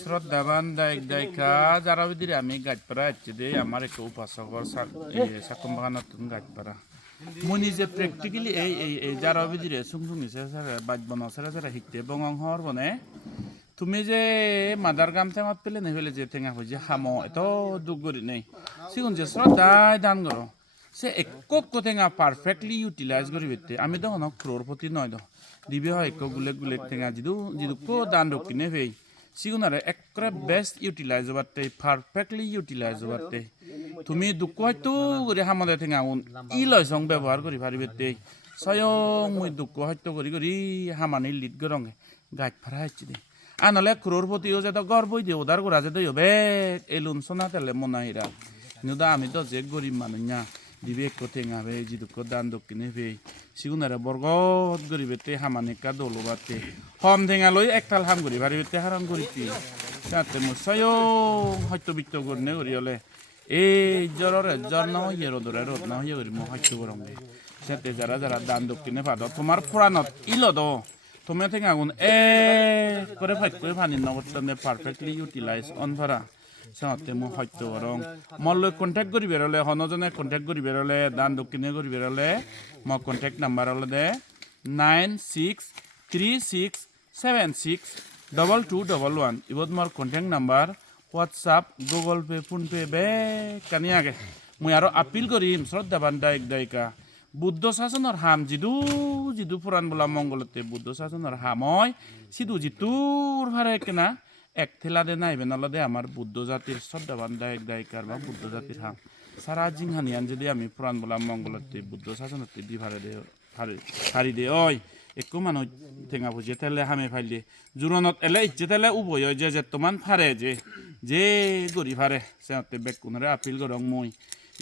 শ্রদ্ধাবান দায়িক দায়িকা যারা বিদিরে আমি গাছপাড়া আছি দে আমার একটা উপাসকর সাকম বাগানত গাছপাড়া মই নিজে প্র্যাকটিক্যালি এই যারা বিদিরে সুংসুংনি সেরা বাজ বনা সেরা শিখতে বঙং হর বনে তুমি যে মাদার গাম ঠেঙত পেলে নেফেলে যে ঠেঙা হয়েছে হামো এত দুঃখ করি নেই সিগুন যে শ্রদ্ধায় দান করো সে একক ঠেঙা পারফেক্টলি ইউটিলাইজ করি বেতে আমি তো হন ক্রোরপতি নয় দ দিবে হয় এক গুলেক গুলেক ঠেঙা যিদু দান রক্ষিনে ফেই সিগুনারে একরে বেস্ট ইউটিলাইজ হবাতে পারফেক্টলি ইউটিলাইজ হবাতে তুমি দুঃখ হয়তো করে হামদে ঠেঙা ই লয় সং ব্যবহার করি পারিবেতে স্বয়ং মুই দুঃখ হয়তো করি হামানি লিড গরঙ্গে গাছ ফারা হচ্ছে দে আনলে ক্রোরপতিও যে গর্বই দিয়ে উদার করা যে বে এলুন সোনা তেলে মনাহিরা নিদা আমি তো যে গরিব মানুষ না দিবে এক ঠেঙা বে যি দুঃখ দান দক্ষিণে বে সিগুনারে বরগত গরিবেতে হামানিকা দলবাতে হম ঠেঙা লই একতাল হাম করি পারিবেতে হারাম করিতি তাতে মোৰ স্বয়ং সত্য বিত্ত করনে করি হলে এই জ্বরের জ্বর না হইয়ে রোদরে রোদ না হইয়ে করি মই সত্য করঙ্গে সাথে যারা যারা দান দক্ষিণে পাদ তোমার ফুরানত ইলদ তুমি ঠেঙা গুণ করে ফাইট করে ফানি নবতনে পারফেক্টলি ইউটিলাইজ অন ভাড়া সাথে মই সত্য করং মই লৈ কণ্টেক্ট কৰি বেৰলে হনজনে কণ্টেক্ট কৰি বেৰলে দান দক্ষিণে কৰি বেৰলে মই কণ্টেক্ট নাম্বাৰ হলে দে 9636762211 ইবত মোৰ contact number WhatsApp Google Pay phone pay বে কানি আগে মই আৰু আপিল কৰিম শ্ৰদ্ধাবান দায়িক দায়িকা বুদ্ধ শাসনৰ হাম যিদু পুৰাণ বোলা মংগলতে বুদ্ধ শাসনৰ হাম হয় সিদু যিটোৰ ভাৰে কেনা এক থেলা দে নাইবে নলদে আমার বুদ্ধ জাতির শ্রদ্ধাবান দায়িক দায়িকার বা বুদ্ধ জাতির হাম সারা জিংহানিয়ান যদি আমি পুরাণ বলা মঙ্গলতে বুদ্ধ শাসনতে দি হারি দে ওই একো মানুষ ঠেঙা বুঝে তেলে হামে ফাইলে জোরনত এলে ইচ্ছে তেলে উভয় যে তোমান ফারে যে গরি ফারে সে বেকুনরে আপিল করং মই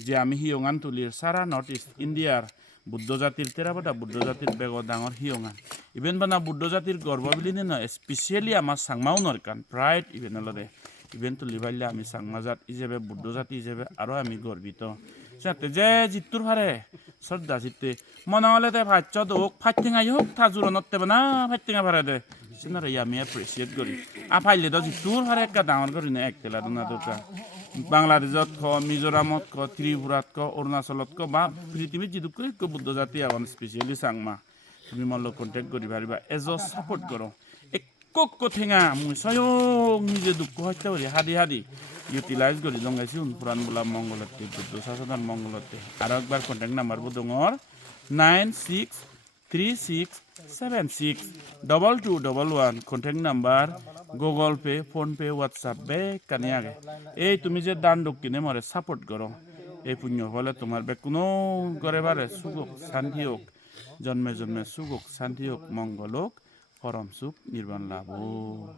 যে আমি হিয়ঙান তুলির সারা নর্থ ইস্ট ইন্ডিয়ার বুদ্ধ জাতির তেরাবাদা বুদ্ধ জাতির বেগ ডাঙর হিয়ঙান ইভেন বানা বুদ্ধ জাতির গর্ব বুলি না স্পেশালি আমার সাংমাও নরকান প্রাইড ইভেন হলে ইভেন তুলি পাইলে আমি সাংমা জাত হিসেবে বুদ্ধ জাতি হিসেবে আরো আমি গর্বিত সাথে যে জিতুর ভারে শ্রদ্ধা জিতে মনে হলে দে ভাচ্য হোক ফাইটিঙাই হোক থা জোরনতে না ফাইটিঙা ভারে দে সিনারে আমি এপ্রিসিয়েট করি ফাইলে তো জিতুর ভারে একটা ডাঙর করি না এক তেলা দুনা দুটা বাংলাদেশত মিজোরামত ত্রিপুরাত অৰুণাচলত বা পৃথিৱীত যিটো বুদ্ধ জাতি এখন স্পেচিয়েলি চাংমা তুমি মোৰ লগত কণ্টেক্ট কৰি পাৰিবা এজ ছাপোৰ্ট কৰোঁ একক ঠেঙা মই স্বয়ং নিজে দুঃখ হত্যা কৰি হাদি ইউটিলাইজ কৰি লগাইছো পুৰাণ বোলা মংগলতে বুদ্ধ শাসনৰ মংগলতে আৰু একবাৰ কণ্টেক্ট নাম্বাৰবোৰ ডঙৰ 9636762211 contact number Google Pay PhonePe WhatsApp বে কানি আগে এই তুমি যে দান দক্ষিণে মরে সাপোর্ট করো এই পুণ্য ফলে তোমার বে কোনো করে বারে সুখ শান্তি হোক জন্মে জন্মে সুখ হোক শান্তি হোক মঙ্গল হোক পরম সুখ নির্বাণ লাভ হোক।